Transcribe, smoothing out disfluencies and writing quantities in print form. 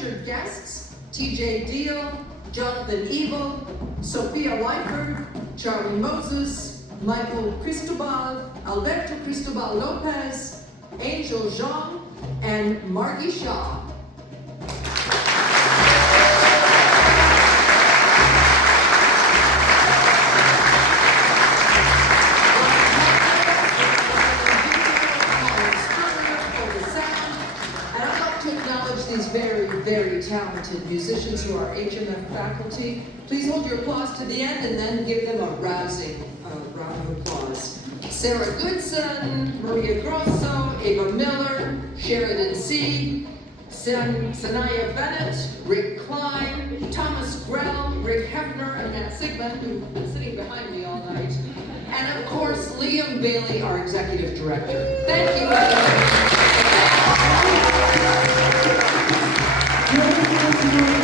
featured guests, TJ Deal, Jonathan Evil, Sophia Lyford, Charlie Moses, Michael Cristobal, Alberto Cristobal Lopez, Angel Jean, and Margie Shaw. These very, very talented musicians who are HMF faculty. Please hold your applause to the end and then give them a rousing round of applause. Sarah Goodson, Maria Grosso, Ava Miller, Sheridan C., Sanaya Bennett, Rick Klein, Thomas Grell, Rick Hefner, and Matt Sigmund, who's been sitting behind me all night. And of course, Liam Bailey, our executive director. Thank you, everyone. Thank you.